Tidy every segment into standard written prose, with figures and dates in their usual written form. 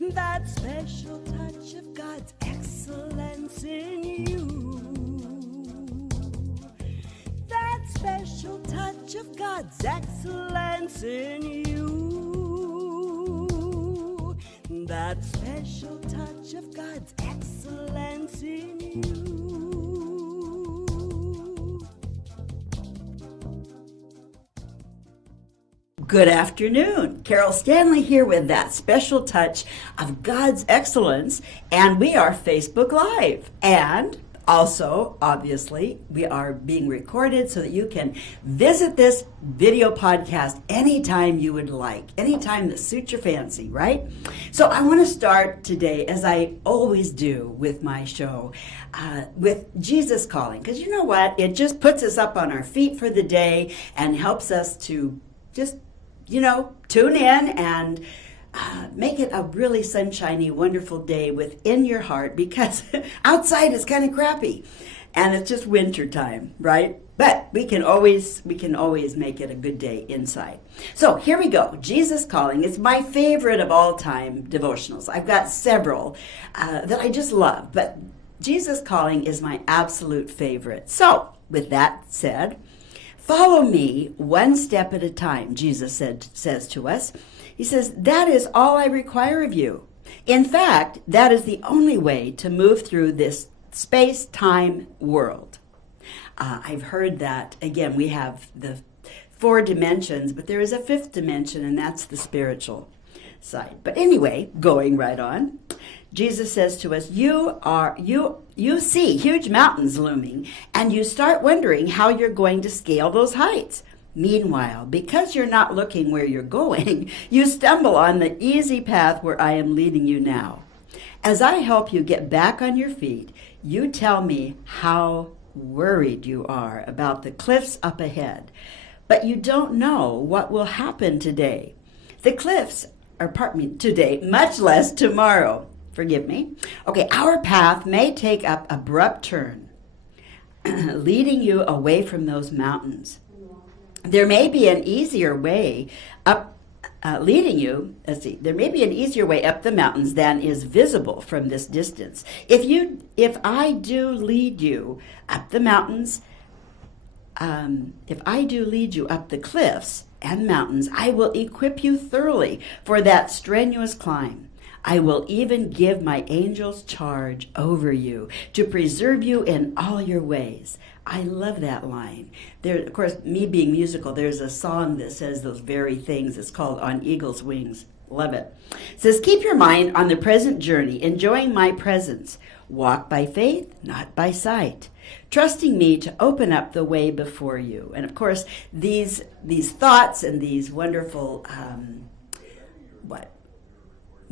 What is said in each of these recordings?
That special touch of God's excellence in you. That special touch of God's excellence in you. That special touch of God's excellence in you. Good afternoon. Carol Stanley here with that special touch of God's excellence, and we are Facebook Live. And also, obviously, we are being recorded so that you can visit this video podcast anytime you would like, anytime that suits your fancy, right? So I want to start today, as I always do with my show, with Jesus Calling. Because you know what? It just puts us up on our feet for the day and helps us to just tune in and make it a really sunshiny, wonderful day within your heart, because outside is kind of crappy and it's just winter time, right? But we can always make it a good day inside. So here we go. Jesus Calling is my favorite of all time devotionals. I've got several that I just love, but Jesus Calling is my absolute favorite. So with that said, follow me one step at a time, Jesus says to us. He says, that is all I require of you. In fact, that is the only way to move through this space-time world. I've heard that, again, we have the 4 dimensions, but there is a 5th dimension, and that's the spiritual side. But anyway, going right on, Jesus says to us, you see huge mountains looming, and you start wondering how you're going to scale those heights. Meanwhile, because you're not looking where you're going, you stumble on the easy path where I am leading you now. As I help you get back on your feet, you tell me how worried you are about the cliffs up ahead, but you don't know what will happen today. The cliffs today, much less tomorrow. Forgive me. Okay, our path may take up an abrupt turn, leading you away from those mountains. There may be an easier way up, there may be an easier way up the mountains than is visible from this distance. If I do lead you up the mountains, if I do lead you up the cliffs and mountains, I will equip you thoroughly for that strenuous climb. I will even give my angels charge over you to preserve you in all your ways. I love that line. There, of course, me being musical, there's a song that says those very things. It's called On Eagle's Wings. Love it. It says, keep your mind on the present journey, enjoying my presence. Walk by faith, not by sight, trusting me to open up the way before you. And of course, these thoughts and these wonderful,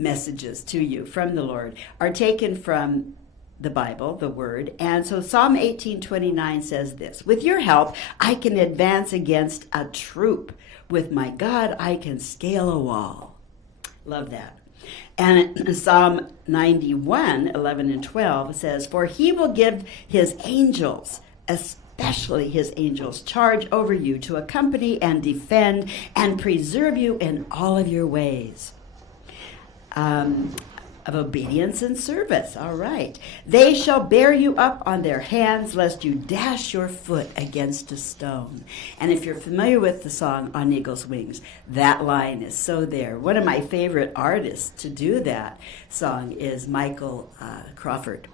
messages to you from the Lord are taken from the Bible, the Word. And so Psalm 18:29 says this, with your help, I can advance against a troop. With my God, I can scale a wall. Love that. And Psalm 91:11 and 12 says, for he will give his angels, especially his angels, charge over you to accompany and defend and preserve you in all of your ways. Of obedience and service. All right. They shall bear you up on their hands, lest you dash your foot against a stone. And if you're familiar with the song On Eagle's Wings, that line is so there. One of my favorite artists to do that song is Michael Crawford.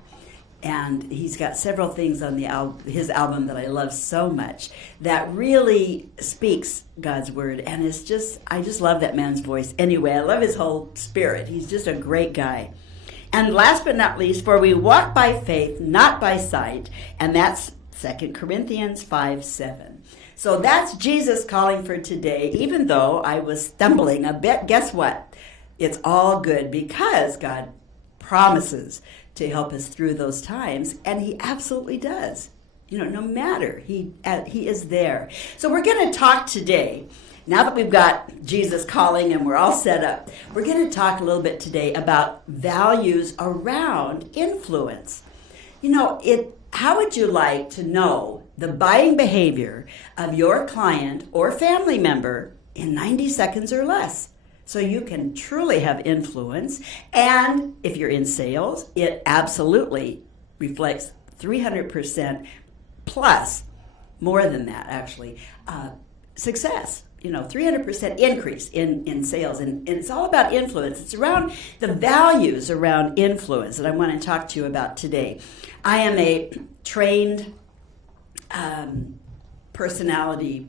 And he's got several things on his album that I love so much that really speaks God's word. And I just love that man's voice. Anyway, I love his whole spirit. He's just a great guy. And last but not least, for we walk by faith, not by sight. And that's 2 Corinthians 5:7. So that's Jesus Calling for today. Even though I was stumbling a bit, guess what? It's all good because God promises to help us through those times, and he absolutely does. No matter, he is there. So we're going to talk today, now that we've got Jesus Calling and we're all set up, we're going to talk a little bit today about values around influence. How would you like to know the buying behavior of your client or family member in 90 seconds or less? So you can truly have influence. And if you're in sales, it absolutely reflects 300% plus, more than that actually, success. 300% increase in sales. And it's all about influence. It's around the values around influence that I want to talk to you about today. I am a trained personality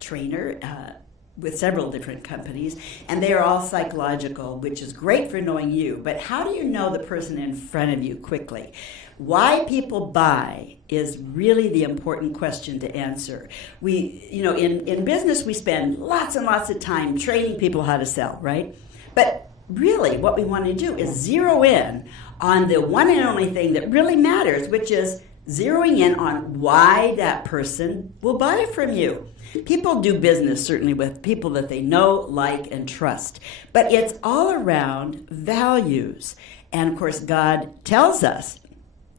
trainer with several different companies, and they are all psychological, which is great for knowing you. But how do you know the person in front of you quickly? Why people buy is really the important question to answer. In business, we spend lots and lots of time training people how to sell, right? But really what we want to do is zero in on the one and only thing that really matters, which is zeroing in on why that person will buy from you. People do business certainly with people that they know, like, and trust, but it's all around values. And of course, God tells us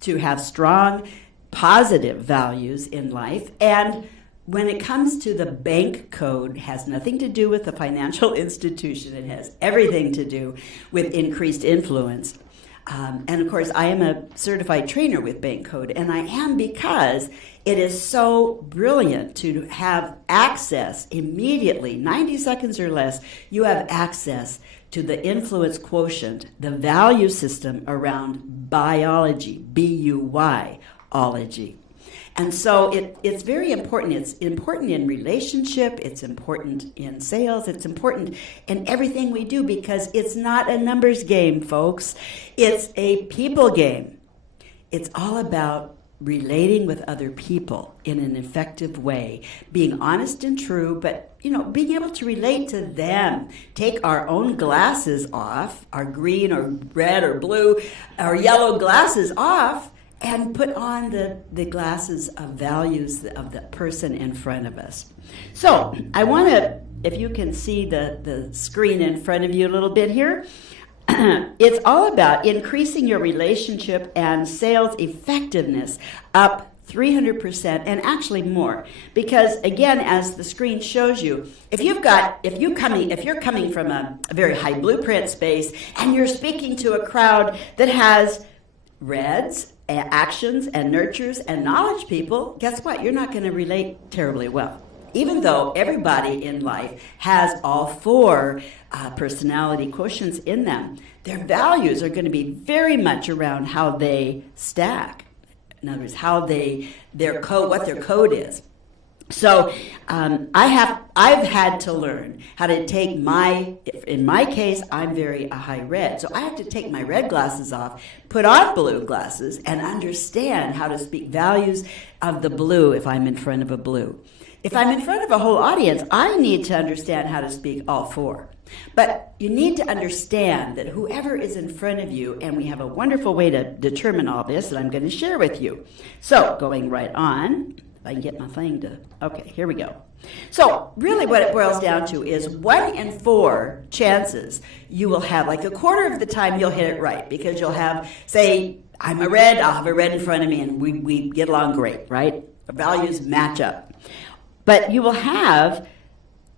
to have strong, positive values in life. And when it comes to the bank code, it has nothing to do with the financial institution. It has everything to do with increased influence. And of course, I am a certified trainer with Bank Code, and I am because it is so brilliant to have access immediately, 90 seconds or less, you have access to the influence quotient, the value system around biology, B-U-Y-ology. And so it's very important. It's important in relationship. It's important in sales. It's important in everything we do because it's not a numbers game, folks. It's a people game. It's all about relating with other people in an effective way, being honest and true, but being able to relate to them. Take our own glasses off, our green or red or blue or yellow glasses off, and put on the glasses of values of the person in front of us. So I want to, if you can see the screen in front of you a little bit here, it's all about increasing your relationship and sales effectiveness up 300% and actually more. Because again, as the screen shows you, if you're coming from a very high blueprint space and you're speaking to a crowd that has reds, actions, and nurtures, and knowledge people, guess what? You're not going to relate terribly well. Even though everybody in life has all four personality quotients in them, their values are going to be very much around how they stack. In other words, what their code is. So I've had to learn how to take in my case, I'm very a high red. So I have to take my red glasses off, put on blue glasses, and understand how to speak values of the blue if I'm in front of a blue. If I'm in front of a whole audience, I need to understand how to speak all four. But you need to understand that whoever is in front of you, and we have a wonderful way to determine all this that I'm going to share with you. So going right on. If I can get my thing to, okay, here we go. So really what it boils down to is 1 in 4 chances you will have, like a quarter of the time you'll hit it right because you'll have, say, I'm a red, I'll have a red in front of me and we get along great, right? Our values match up. But you will have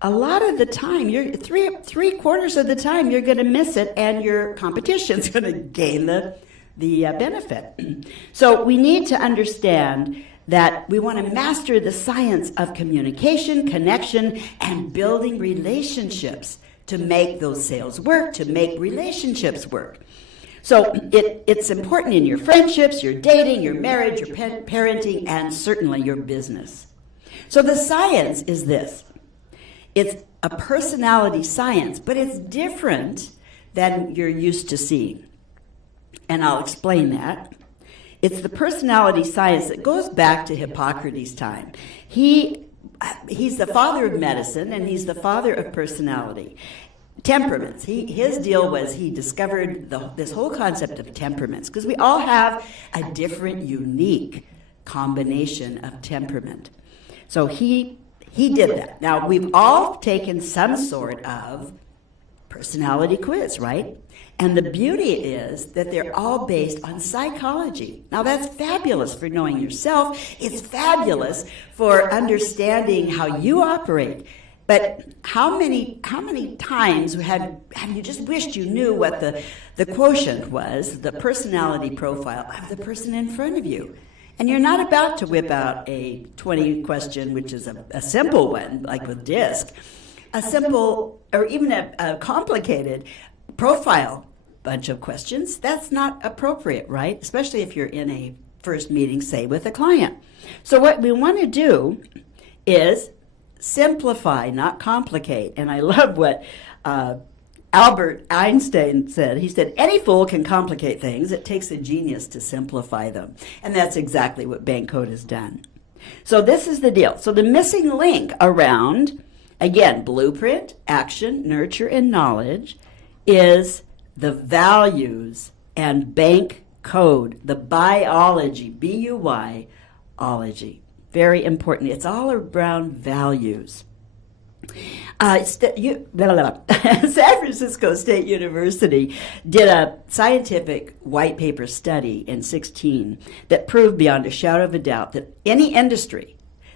a lot of the time, you're three quarters of the time you're going to miss it and your competition's going to gain the benefit. So we need to understand that we want to master the science of communication, connection, and building relationships to make those sales work, to make relationships work. So it's important in your friendships, your dating, your marriage, your parenting, and certainly your business. So the science is this. It's a personality science, but it's different than you're used to seeing. And I'll explain that. It's the personality science that goes back to Hippocrates' time. He's the father of medicine, and he's the father of personality. Temperaments. His deal was he discovered this whole concept of temperaments, because we all have a different, unique combination of temperament. So he did that. Now, we've all taken some sort of personality quiz, right? And the beauty is that they're all based on psychology. Now, that's fabulous for knowing yourself. It's fabulous for understanding how you operate. But how many times have you just wished you knew what the quotient was, the personality profile of the person in front of you? And you're not about to whip out a 20 question, which is a simple one, like with DISC, a simple or even a complicated profile bunch of questions. That's not appropriate, right? Especially if you're in a first meeting, say, with a client. So what we want to do is simplify, not complicate. And I love what Albert Einstein said. He said, any fool can complicate things. It takes a genius to simplify them. And that's exactly what Bank Code has done. So this is the deal. So the missing link around, again, blueprint, action, nurture, and knowledge is the values and Bank Code, the biology, B-U-Y-ology. Very important. It's all around values. San Francisco State University did a scientific white paper study in 2016 that proved beyond a shadow of a doubt that any industry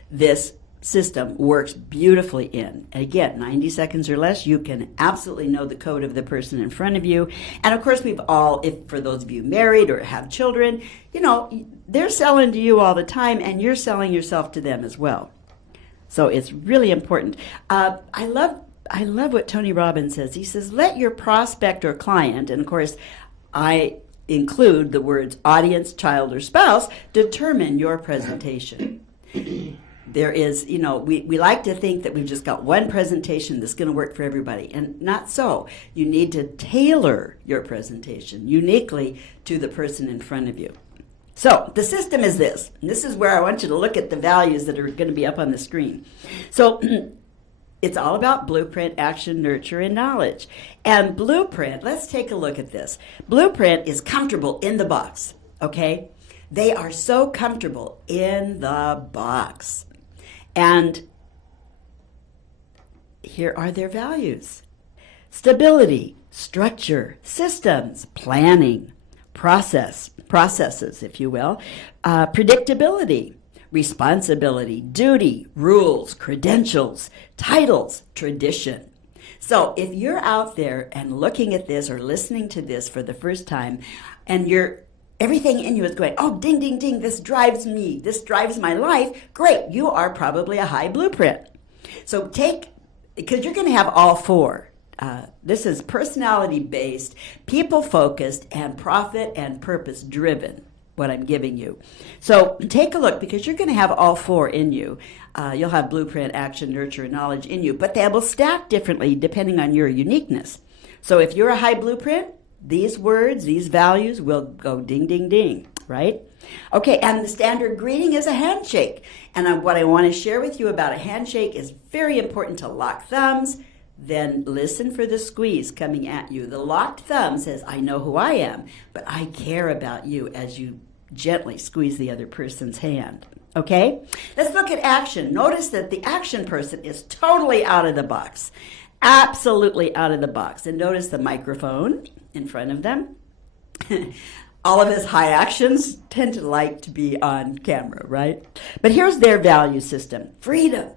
this system works beautifully in. Again, 90 seconds or less, you can absolutely know the code of the person in front of you. And of course, we've all, if for those of you married or have children, you know, they're selling to you all the time and you're selling yourself to them as well. So it's really important. I love what Tony Robbins says. He says, let your prospect or client, and of course, I include the words audience, child, or spouse, determine your presentation. There is, you know, we like to think that we've just got one presentation that's going to work for everybody, and not so. You need to tailor your presentation uniquely to the person in front of you. So the system is this. And this is where I want you to look at the values that are going to be up on the screen. So it's all about blueprint, action, nurture, and knowledge. And blueprint, let's take a look at this. Blueprint is comfortable in the box, okay? They are so comfortable in the box. And here are their values: stability, structure, systems, planning, processes, if you will, predictability, responsibility, duty, rules, credentials, titles, tradition. So if you're out there and looking at this or listening to this for the first time, and everything in you is going, oh, ding, ding, ding, this drives me, this drives my life, great, you are probably a high blueprint. So because you're going to have all four. This is personality-based, people-focused, and profit and purpose-driven, what I'm giving you. So take a look, because you're going to have all four in you. You'll have blueprint, action, nurture, and knowledge in you, but they will stack differently depending on your uniqueness. So if you're a high blueprint, these words, these values will go ding, ding, ding, right? Okay, and the standard greeting is a handshake. And what I want to share with you about a handshake is very important to lock thumbs. Then listen for the squeeze coming at you. The locked thumb says, I know who I am, but I care about you, as you gently squeeze the other person's hand. Okay? Let's look at action. Notice that the action person is totally out of the box. Absolutely out of the box. And notice the microphone in front of them. All of us high actions tend to like to be on camera, right? But here's their value system. Freedom,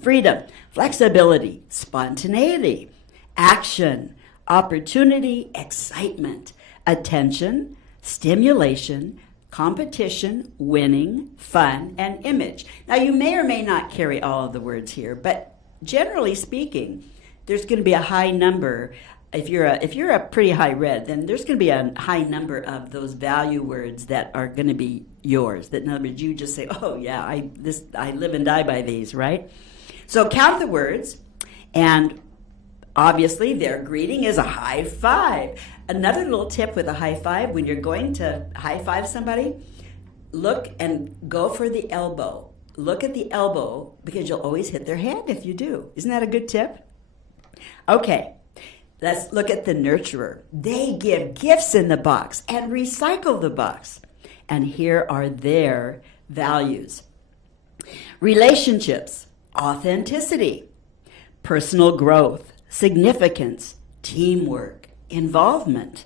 freedom, flexibility, spontaneity, action, opportunity, excitement, attention, stimulation, competition, winning, fun, and image. Now, you may or may not carry all of the words here, but generally speaking, there's going to be a high number. If you're a pretty high red, then there's going to be a high number of those value words that are going to be yours. That, in other words, you just say, "Oh yeah, I live and die by these," right? So count the words, and obviously their greeting is a high five. Another little tip with a high five: when you're going to high five somebody, look and go for the elbow. Look at the elbow, because you'll always hit their hand if you do. Isn't that a good tip? Okay. Let's look at the nurturer. They give gifts in the box and recycle the box. And here are their values. Relationships, authenticity, personal growth, significance, teamwork, involvement,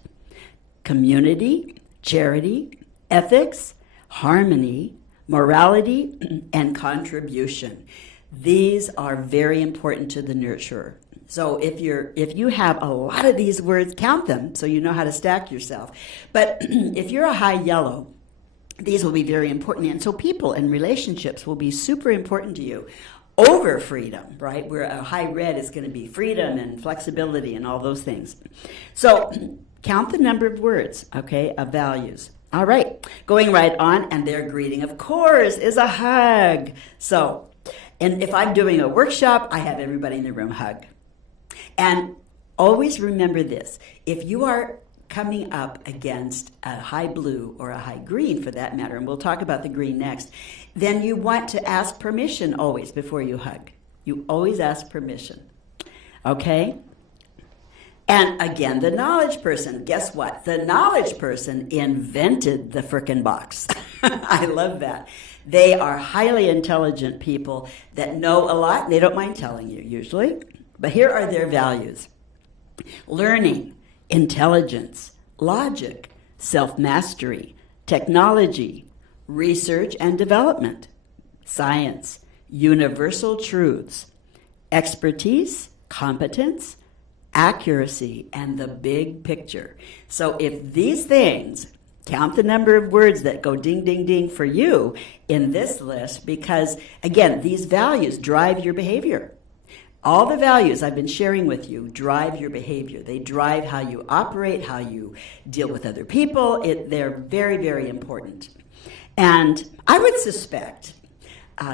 community, charity, ethics, harmony, morality, and contribution. These are very important to the nurturer. So if you have a lot of these words, count them so you know how to stack yourself. But if you're a high yellow, these will be very important. And so people and relationships will be super important to you over freedom, right? Where a high red is going to be freedom and flexibility and all those things. So count the number of words, okay, of values. All right, going right on, and their greeting, of course, is a hug. So, and if I'm doing a workshop, I have everybody in the room hug. And always remember this, if you are coming up against a high blue or a high green for that matter, and we'll talk about the green next, then you want to ask permission always before you hug. You always ask permission, okay? And again, the knowledge person, guess what? The knowledge person invented the frickin' box. I love that. They are highly intelligent people that know a lot, and they don't mind telling you usually. But here are their values: learning, intelligence, logic, self-mastery, technology, research and development, science, universal truths, expertise, competence, accuracy, and the big picture. So if these things, count the number of words that go ding, ding, ding for you in this list, because again, these values drive your behavior. All the values I've been sharing with you drive your behavior. They drive how you operate, how you deal with other people. They're very, very important. And I would suspect,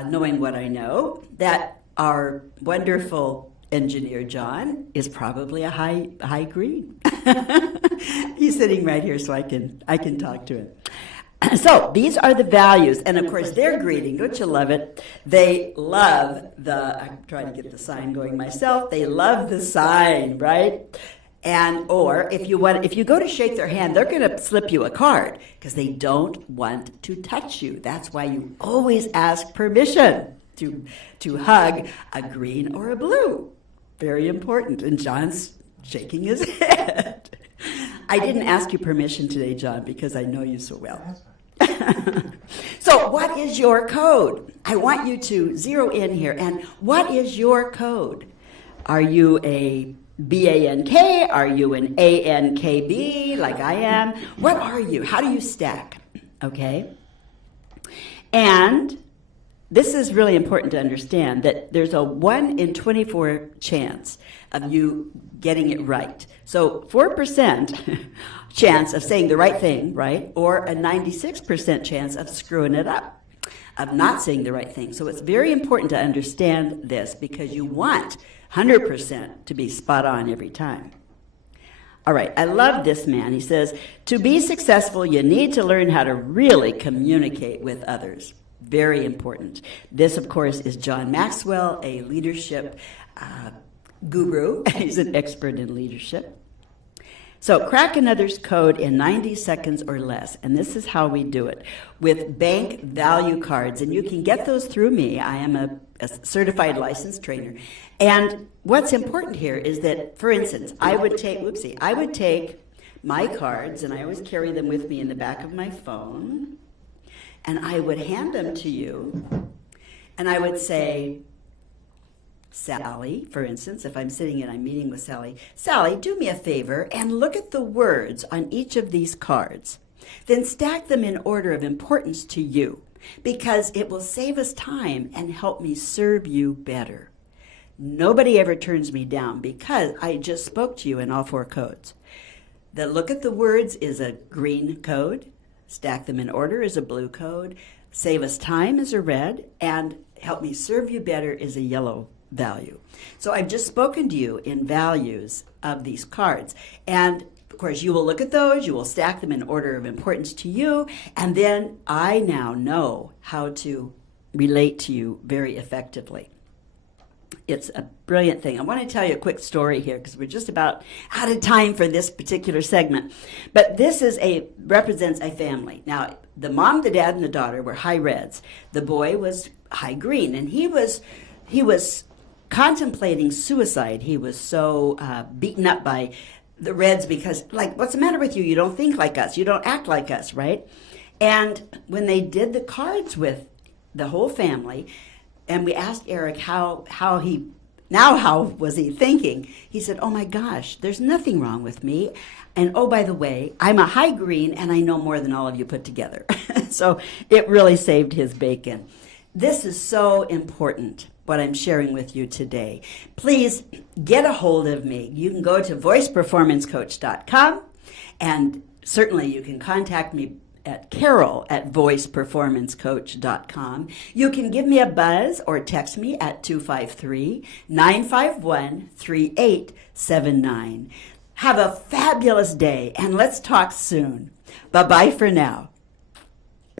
knowing what I know, that our wonderful engineer John is probably a high green. He's sitting right here, so I can talk to him. So these are the values, and of course their greeting, don't you love it? They love I'm trying to get the sign going myself. They love the sign, right? And or if you go to shake their hand, they're going to slip you a card because they don't want to touch you. That's why you always ask permission to hug a green or a blue. Very important. And John's shaking his head. I didn't ask you permission today, John, because I know you so well. So what is your code? I want you to zero in here. And what is your code? Are you a BANK? Are you an ANKB like I am? What are you? How do you stack? Okay? And this is really important to understand, that there's a 1 in 24 chance of you getting it right. So 4% chance of saying the right thing, right? Or a 96% chance of screwing it up, of not saying the right thing. So it's very important to understand this, because you want 100% to be spot on every time. All right, I love this man. He says, to be successful, you need to learn how to really communicate with others. Very important. This, of course, is John Maxwell, a leadership guru. He's an expert in leadership. So crack another's code in 90 seconds or less. And this is how we do it with bank value cards. And you can get those through me. I am a certified licensed trainer. And what's important here is that, for instance, I would take my cards, and I always carry them with me in the back of my phone, and I would hand them to you, and I would say, Sally, for instance, if I'm sitting and I'm meeting with Sally, Sally, do me a favor and look at the words on each of these cards. Then stack them in order of importance to you, because it will save us time and help me serve you better. Nobody ever turns me down because I just spoke to you in all 4 codes. The look at the words is a green code. Stack them in order is a blue code. Save us time is a red. And help me serve you better is a yellow value. So I've just spoken to you in values of these cards. And of course, you will look at those, you will stack them in order of importance to you, and then I now know how to relate to you very effectively. It's a brilliant thing. I want to tell you a quick story here because we're just about out of time for this particular segment. But this represents a family. Now, the mom, the dad, and the daughter were high reds. The boy was high green, and he was contemplating suicide. He was so beaten up by the reds because, like, what's the matter with you? You don't think like us. You don't act like us, right? And when they did the cards with the whole family, and we asked Eric how was he thinking? He said, oh my gosh, there's nothing wrong with me. And oh, by the way, I'm a high green and I know more than all of you put together. So it really saved his bacon. This is so important, what I'm sharing with you today. Please get a hold of me. You can go to voiceperformancecoach.com, and certainly you can contact me at carol@voiceperformancecoach.com. You can give me a buzz or text me at 253-951-3879. Have a fabulous day, and let's talk soon. Bye-bye for now.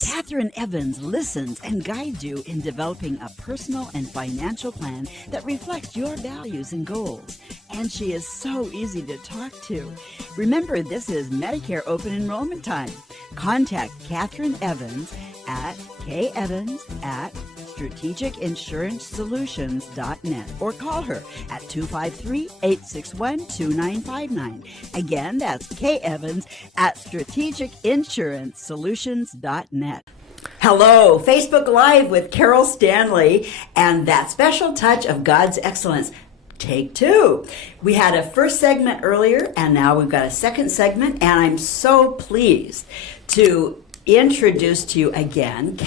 KEvans listens and guides you in developing a personal and financial plan that reflects your values and goals. And she is so easy to talk to. Remember, this is Medicare open enrollment time. Contact Evans at kevans@strategicinsurancesolutions.net or call her at 253-861-2959. Again, that's kevans@strategicinsurancesolutions.net. Hello, Facebook Live with Carol Stanley and that special touch of God's excellence. Take two. We had a first segment earlier, and now we've got a second segment, and I'm so pleased to introduce to you again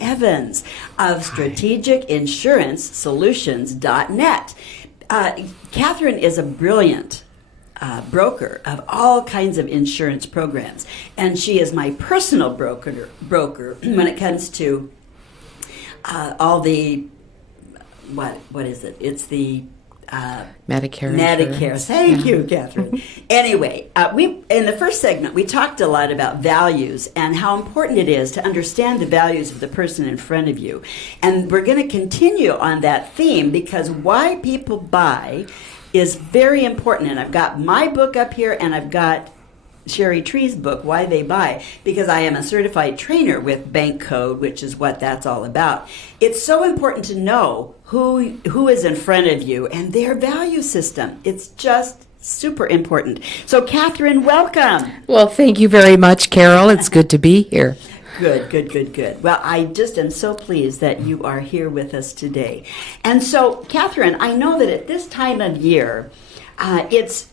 Evans of strategicinsurancesolutions.net. Catherine is a brilliant broker of all kinds of insurance programs, and she is my personal broker when it comes to all the what is it? It's the Medicare. Thank you, Catherine. Anyway, we in the first segment we talked a lot about values and how important it is to understand the values of the person in front of you, and we're going to continue on that theme because why people buy is very important. And I've got my book up here, and I've got Sherry Tree's book, Why They Buy, because I am a certified trainer with Bank Code, which is what that's all about. It's so important to know who is in front of you and their value system. It's just super important. So, Catherine, welcome. Well, thank you very much, Carol. It's good to be here. Good. Well, I just am so pleased that you are here with us today. And so, Catherine, I know that at this time of year, it's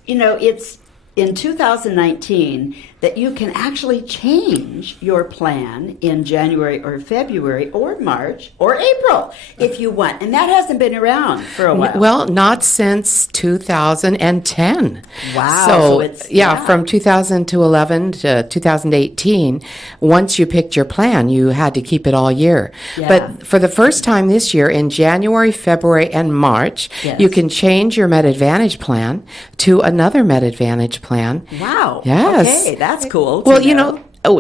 in 2019 that you can actually change your plan in January or February or March or April if you want. And that hasn't been around for a while. Well, not since 2010. Wow. So it's, from 2011 to 2018, once you picked your plan, you had to keep it all year. Yeah. But for the first time this year, in January, February, and March, you can change your Med Advantage plan to another Med Advantage plan. Wow. Yes. Okay, that's cool. Well,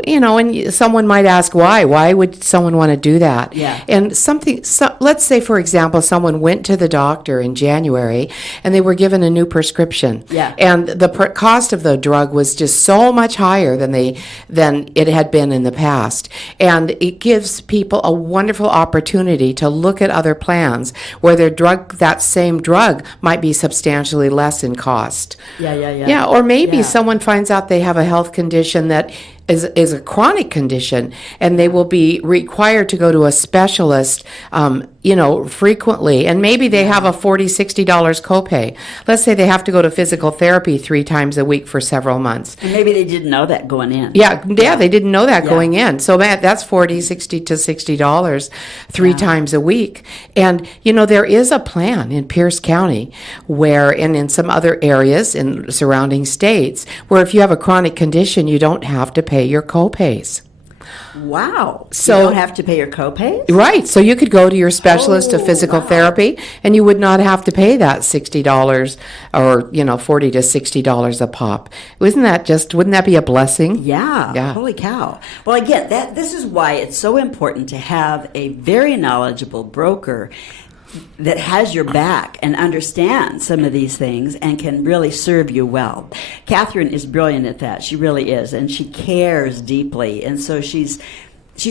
and someone might ask why. Why would someone want to do that? Yeah. And let's say, for example, someone went to the doctor in January and they were given a new prescription. Yeah. And the cost of the drug was just so much higher than it had been in the past. And it gives people a wonderful opportunity to look at other plans where that same drug might be substantially less in cost. Yeah. Yeah, or maybe someone finds out they have a health condition that is a chronic condition, and they will be required to go to a specialist, frequently, and maybe they have a $40-$60 copay. Let's say they have to go to physical therapy 3 times a week for several months. And maybe they didn't know that going in. Yeah, they didn't know that going in. So that's $40, $60 to $60 3 times a week. And, there is a plan in Pierce County and in some other areas in surrounding states where if you have a chronic condition, you don't have to pay your copays. Wow. So you don't have to pay your copay? Right. So you could go to your specialist of physical therapy and you would not have to pay that $60 or, $40 to $60 a pop. Wouldn't that be a blessing? Yeah. Holy cow. Well, again, this is why it's so important to have a very knowledgeable broker that has your back and understands some of these things and can really serve you well. Catherine is brilliant at that. She really is. And she cares deeply. And so she's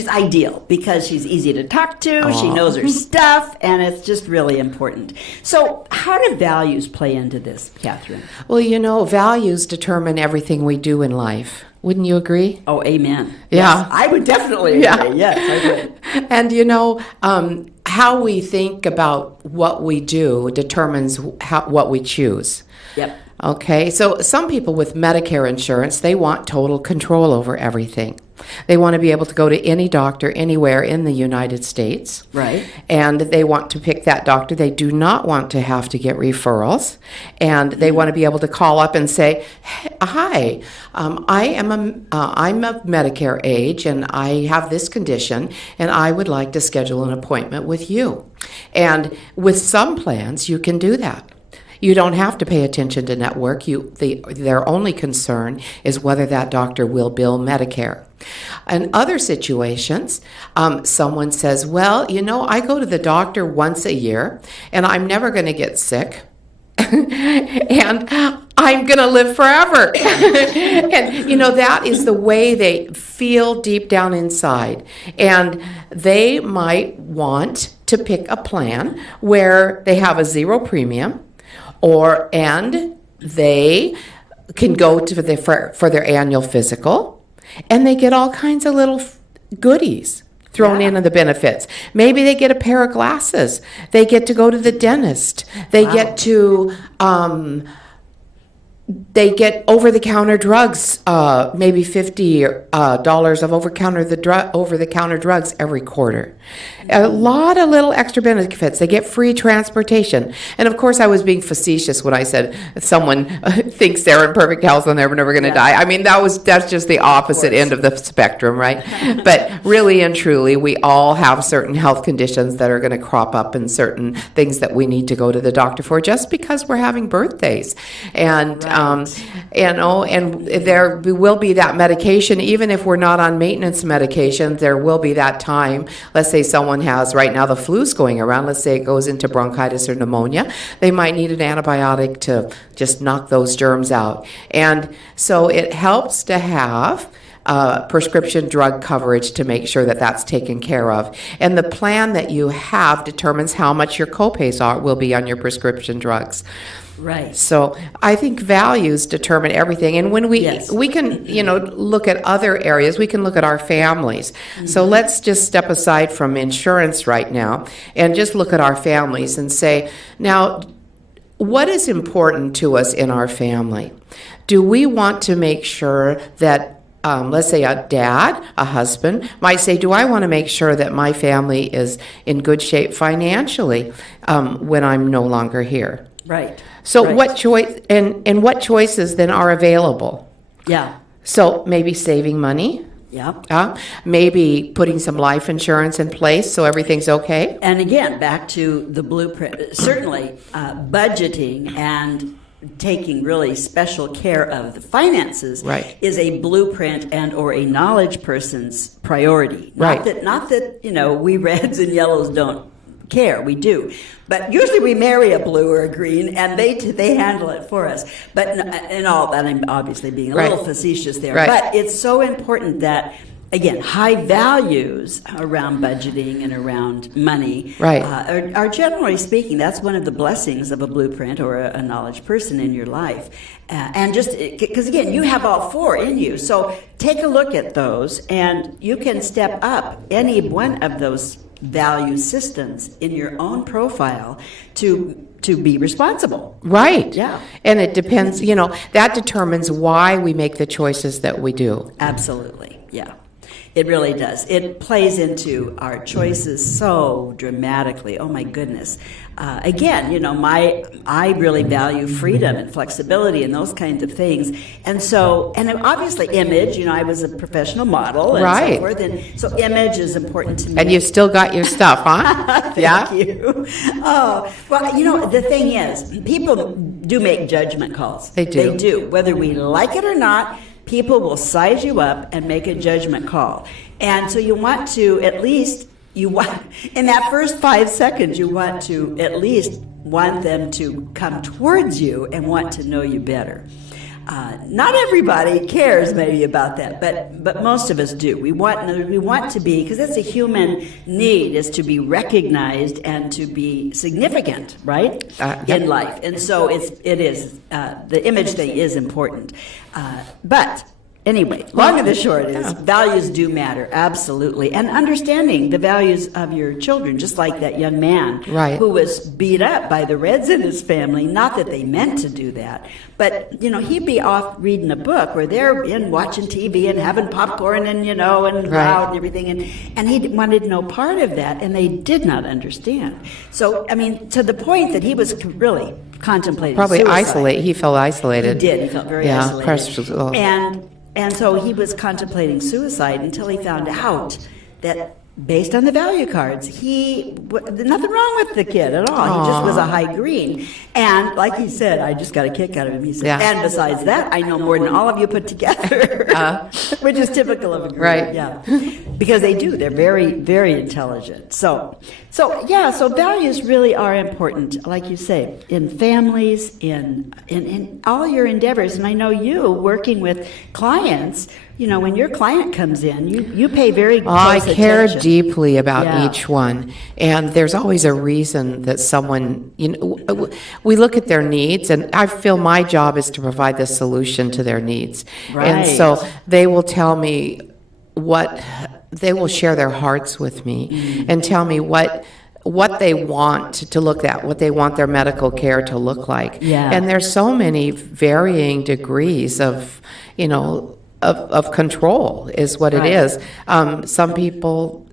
ideal because she's easy to talk to. Aww. She knows her stuff, and it's just really important. So how do values play into this, Catherine? Well, values determine everything we do in life. Wouldn't you agree? Oh, amen. Yeah. Yes, I would definitely agree. Yes, I would. And how we think about what we do determines what we choose. Yep. Okay, so some people with Medicare insurance, they want total control over everything. They want to be able to go to any doctor anywhere in the United States. Right. And they want to pick that doctor. They do not want to have to get referrals. And they want to be able to call up and say, hi, I'm of Medicare age and I have this condition and I would like to schedule an appointment with you. And with some plans, you can do that. You don't have to pay attention to network. Their only concern is whether that doctor will bill Medicare. In other situations, someone says, well, I go to the doctor once a year and I'm never going to get sick. And I'm going to live forever. And, that is the way they feel deep down inside. And they might want to pick a plan where they have a zero premium, and they can go for their annual physical, and they get all kinds of little goodies thrown into the benefits. Maybe they get a pair of glasses. They get to go to the dentist. They get to they get over-the-counter drugs, maybe $50 of over-the-counter drugs every quarter. A lot of little extra benefits. They get free transportation. And of course, I was being facetious when I said someone thinks they're in perfect health and they're never going to die. I mean, that's just the opposite end of the spectrum, right? But really and truly, we all have certain health conditions that are going to crop up and certain things that we need to go to the doctor for just because we're having birthdays. And and there will be that medication, even if we're not on maintenance medication, there will be that time. Let's say someone has, right now the flu's going around, let's say it goes into bronchitis or pneumonia, they might need an antibiotic to just knock those germs out. And so it helps to have prescription drug coverage to make sure that that's taken care of. And the plan that you have determines how much your copays will be on your prescription drugs. Right. So I think values determine everything. And when we can, look at other areas, we can look at our families. Mm-hmm. So let's just step aside from insurance right now and just look at our families and say, now, what is important to us in our family? Do we want to make sure that let's say a dad, a husband, might say, do I want to make sure that my family is in good shape financially when I'm no longer here? Right. So what choice and what choices then are available? Yeah. So maybe saving money. Yeah. Maybe putting some life insurance in place so everything's okay. And again, back to the blueprint. Certainly, budgeting and taking really special care of the finances is a blueprint and or a knowledge person's priority. Not that we reds and yellows don't care. We do. But usually we marry a blue or a green and they handle it for us. But and all that, I'm obviously being a little facetious there. Right. But it's so important that, again, high values around budgeting and around money are generally speaking, that's one of the blessings of a blueprint or a knowledge person in your life. And just because, again, you have all four in you. So take a look at those and you can step up any one of those value systems in your own profile to be responsible. Right. Yeah. And it depends, that determines why we make the choices that we do. Absolutely. Yeah. It really does. It plays into our choices so dramatically. Oh my goodness. Again, I really value freedom and flexibility and those kinds of things. And so, and obviously image, I was a professional model and so forth. And so image is important to me. And you've still got your stuff, huh? Thank you. Oh, well, the thing is, people do make judgment calls. They do. They do. Whether we like it or not, people will size you up and make a judgment call. And so you want to at least, in that first 5 seconds, you want to at least want them to come towards you and want to know you better. Not everybody cares maybe about that, but most of us do. We want to be, because that's a human need, is to be recognized and to be significant, right, in life. And so it is the image thing is important. But anyway, long and the short is values do matter, absolutely. And understanding the values of your children, just like that young man Right. who was beat up by the Reds in his family. Not that they meant to do that, but, he'd be off reading a book where they're in watching TV and having popcorn and, and loud and everything. And he wanted no part of that, and they did not understand. So, to the point that he was really contemplating Probably suicide. He felt isolated. He did. He felt very isolated. Precious. Oh. And so he was contemplating suicide until he found out that based on the value cards, nothing wrong with the kid at all. He just was a high green. And like he said, I just got a kick out of him. He said, and besides that, I know more than all of you put together, which is typical of a green. Right. Yeah. Because they do. They're very, very intelligent. So values really are important, like you say, in families, in all your endeavors. And I know you working with clients, when your client comes in, you pay very close attention. I care deeply about each one, and there's always a reason that someone, we look at their needs, and I feel my job is to provide the solution to their needs. Right. And so they will tell me they will share their hearts with me and tell me what they want to look at, what they want their medical care to look like. Yeah. And there's so many varying degrees of control is what it is. Some people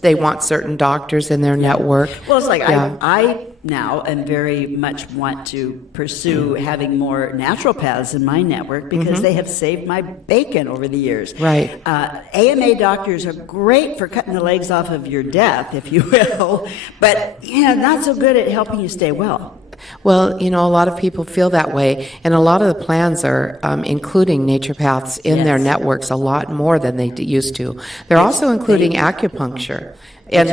they want certain doctors in their network. Well, it's like I now am very much want to pursue having more naturopaths in my network because they have saved my bacon over the years. Right. AMA doctors are great for cutting the legs off of your death, if you will, but not so good at helping you stay well. Well, a lot of people feel that way, and a lot of the plans are including naturopaths in their networks a lot more than they used to. They're also including acupuncture, and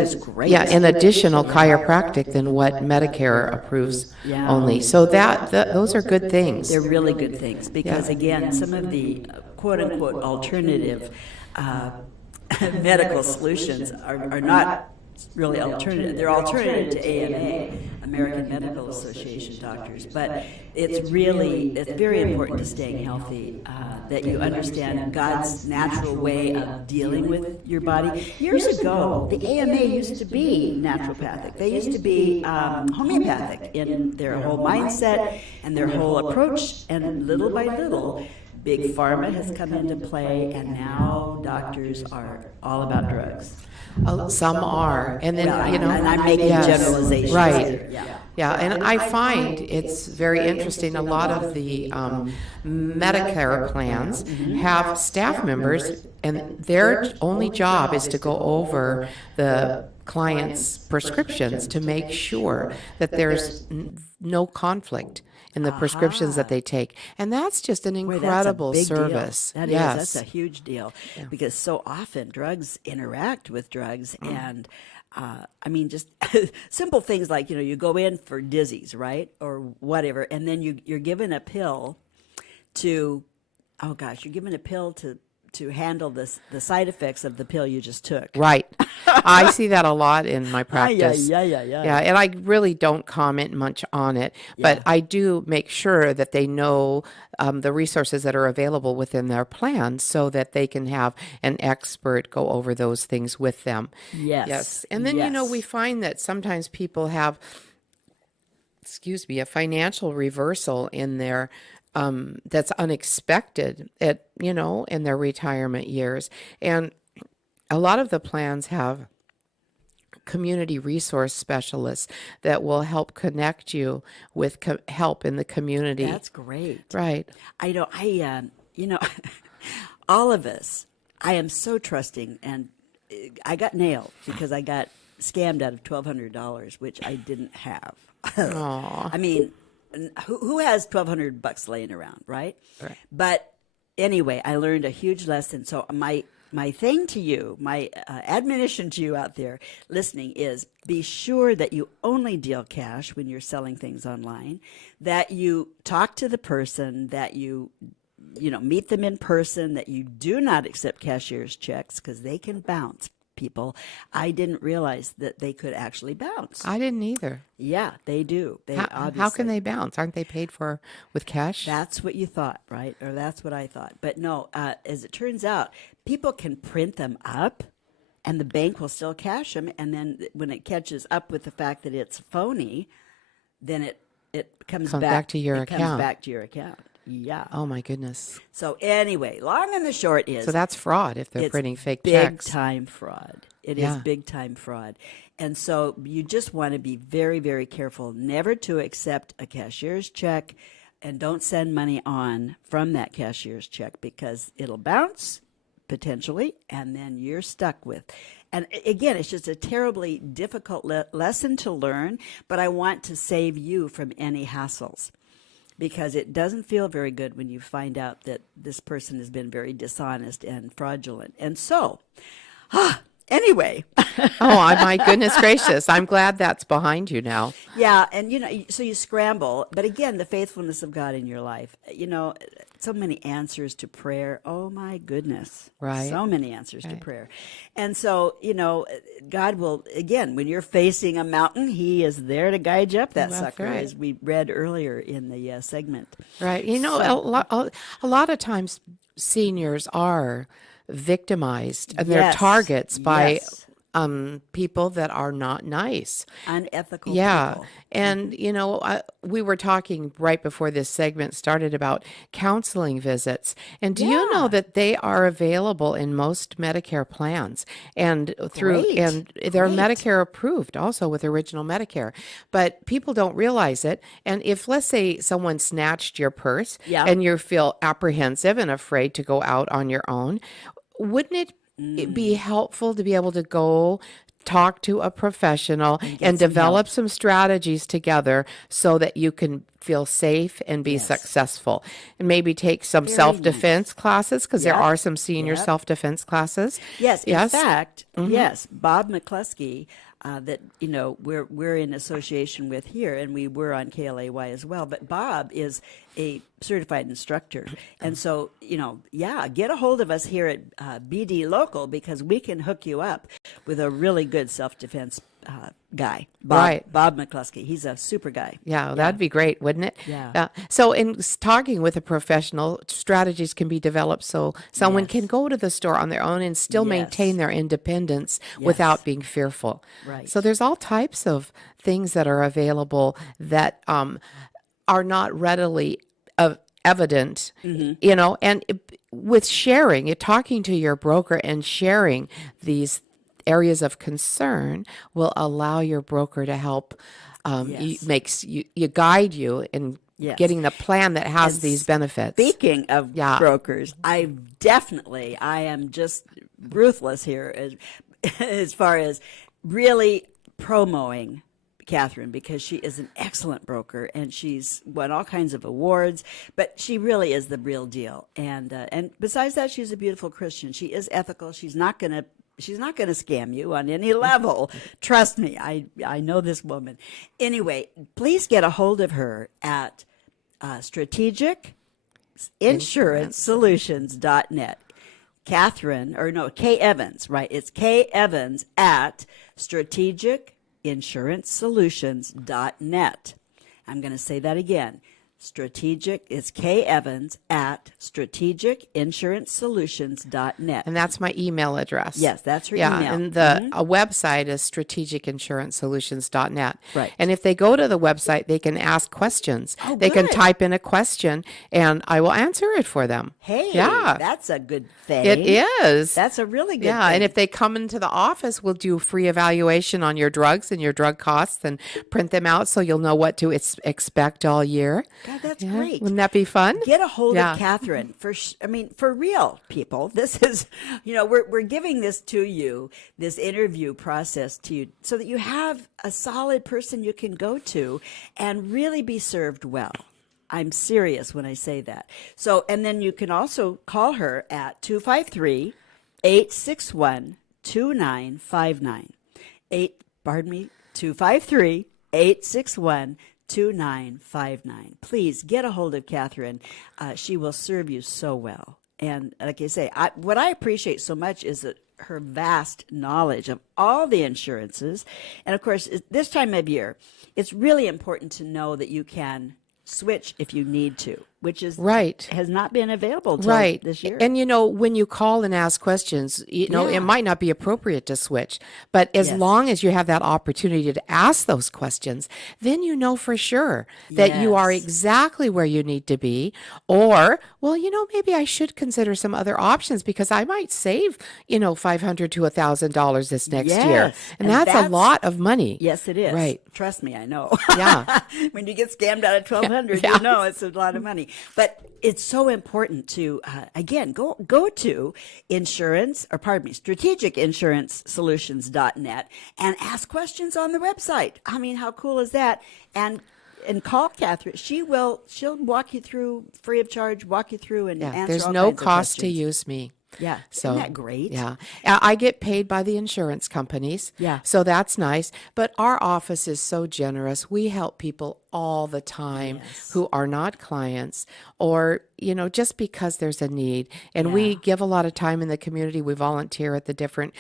in additional chiropractic than what Medicare approves only. So those are good things. They're really good things because, again, some of the quote-unquote alternative medical solutions are not really alternative. They're alternative to AMA, American Medical Association doctors, but it's very important to staying healthy, that you understand God's natural way of dealing with your body. Years ago, the AMA used to be naturopathic. They used to be homeopathic in their whole mindset and their whole approach, and little by little, Big Pharma has come into play, and now doctors are all about drugs. Some are, and then and I'm making generalizations. Right. Yeah, and I find it's very interesting. A lot of the Medicare plans have staff members, and their only job is to go over the client's prescriptions to make sure that there's no conflict in the prescriptions that they take. And that's just an incredible service. That is, that's a huge deal, because so often drugs interact with drugs, and just simple things like, you go in for dizzies, right, or whatever, and then you're given a pill to handle the side effects of the pill you just took. Right. I see that a lot in my practice. Yeah. Yeah, and I really don't comment much on it, but I do make sure that they know the resources that are available within their plan so that they can have an expert go over those things with them. Yes. And then, we find that sometimes people have, a financial reversal in their that's unexpected in their retirement years. And a lot of the plans have community resource specialists that will help connect you with help in the community. That's great. Right. I know, all of us, I am so trusting, and I got nailed because I got scammed out of $1,200, which I didn't have. Aww. I mean, who has $1,200 laying around, right? Right. But anyway, I learned a huge lesson. So my thing to you, my admonition to you out there listening is be sure that you only deal cash when you're selling things online, that you talk to the person, that you meet them in person, that you do not accept cashier's checks because they can bounce people, I didn't realize that they could actually bounce. I didn't either. Yeah, they do. They How can obviously. they bounce? Aren't they paid for with cash? That's what you thought, right? Or that's what I thought. But no, as it turns out, people can print them up and the bank will still cash them. And then when it catches up with the fact that it's phony, then it comes back to your it account. comes back to your account. Yeah. Oh my goodness. So anyway, long and the short is, So that's fraud if they're it's printing fake big checks. time fraud. It is Yeah. big time fraud. And so you just want to be very, very careful never to accept a cashier's check, and don't send money on from that cashier's check because it'll bounce potentially, and then you're stuck with. And again, it's just a terribly difficult lesson to learn, but I want to save you from any hassles, because it doesn't feel very good when you find out that this person has been very dishonest and fraudulent. And so, anyway. Oh, my goodness gracious. I'm glad that's behind you now. Yeah, and so you scramble. But again, the faithfulness of God in your life, so many answers to prayer. Oh my goodness. Right. So many answers to prayer. And so, God will, again, when you're facing a mountain, He is there to guide you up that That's sucker, right. as we read earlier in the segment. Right. A lot of times seniors are victimized and they're Yes, targets by yes. people that are not nice. Unethical Yeah. people. And, we were talking right before this segment started about counseling visits. And do you know Yeah. that they are available in most Medicare plans and Great. and they're Great. Medicare approved also with original Medicare. But people don't realize it. And if, let's say, someone snatched your purse Yeah. and you feel apprehensive and afraid to go out on your own, wouldn't it be helpful to be able to go talk to a professional and some develop some strategies together so that you can feel safe and be Yes. successful? And maybe take some Very self-defense classes, because there Yep. are some senior Yep. self-defense classes. Yes, in Yes. fact, yes, Bob McCluskey, that we're in association with here, and we were on KLAY as well. But Bob is a certified instructor, and so get a hold of us here at BD Local, because we can hook you up with a really good self-defense guy, Bob McCluskey. He's a super guy. Yeah, that'd be great, wouldn't it? Yeah. So in talking with a professional, strategies can be developed so someone Yes. can go to the store on their own and still Yes. maintain their independence Yes. without being fearful. Right. So there's all types of things that are available that are not readily evident, and with sharing, talking to your broker and sharing these areas of concern will allow your broker to help Yes. you guide you in Yes. getting the plan that has And these benefits. Speaking of Yeah. brokers, I am just ruthless here as far as really promoting Catherine, because she is an excellent broker and she's won all kinds of awards, but she really is the real deal. And besides that, she's a beautiful Christian. She is ethical. She's not going to scam you on any level. Trust me. I know this woman. Anyway, please get a hold of her at strategicinsuranceSolutions.net. KEvans, right? It's KEvans at strategicinsuranceSolutions.net. I'm going to say that again. It's KEvans at strategicinsuranceSolutions.net. And that's my email address. Yes, that's her yeah, email. and the a website is strategicinsuranceSolutions.net. Right. And if they go to the website, they can ask questions. Oh, they can good. type in a question, and I will answer it for them. Hey, yeah, that's a good thing. it is. That's a really good Yeah, thing. and if they come into the office, we'll do a free evaluation on your drugs and your drug costs and print them out so you'll know what to expect all year. God, that's Yeah, great. Wouldn't that be fun? Get a hold Yeah. of Catherine. For real, people. This is, we're giving this to you, this interview process to you, so that you have a solid person you can go to and really be served well. I'm serious when I say that. So, and then you can also call her at 253-861-2959. 253-861-2959. Please get a hold of Catherine. She will serve you so well. And like I say, what I appreciate so much is that her vast knowledge of all the insurances. And of course, this time of year, it's really important to know that you can switch if you need to, which is Right. has not been available till Right. this year. And when you call and ask questions, Yeah. it might not be appropriate to switch, but as Yes. long as you have that opportunity to ask those questions, then you know for sure that you are Yes. exactly where you need to be. Or, well, maybe I should consider some other options because I might save, $500 to $1,000 this next year. Yes. And And that's a that's- lot of money. Yes, it is. Right. Trust me, I know. Yeah. When you get scammed out of $1,200, Yeah. you know it's a lot of money. But it's so important to, again, go to strategicinsuranceSolutions.net and ask questions on the website. I mean, how cool is that? And call Catherine. She'll walk you through free of charge, walk you through and Yeah. answer There's all no kinds of cost to questions. use me. Yeah. So, Isn't that great? Yeah. I get paid by the insurance companies. Yeah. So that's nice. But our office is so generous. We help people all the time Yes. who are not clients or, just because there's a need. And we Yeah. give a lot of time in the community. We volunteer at the different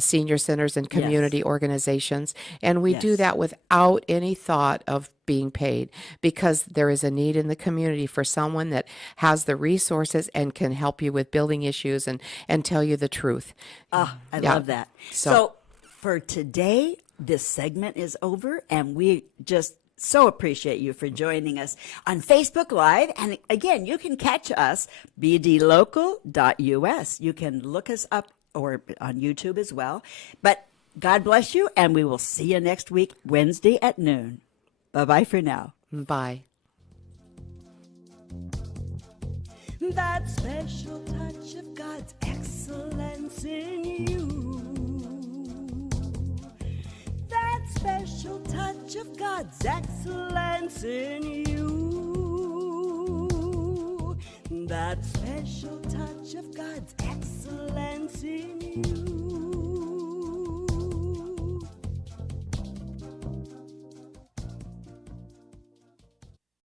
senior centers and community organizations. And we do Yes. that without any thought of being paid because there is a need in the community for someone that has the resources and can help you with building issues and tell you the truth. I Yeah. love that. So- So for today, this segment is over, and we just so appreciate you for joining us on Facebook Live. And again, you can catch us, bdlocal.us. You can look us up or on YouTube as well. But God bless you, and we will see you next week, Wednesday at noon. Bye-bye for now. Bye. That special touch of God's excellence in you. That special touch of God's excellence in you. That special touch of God's excellence in you.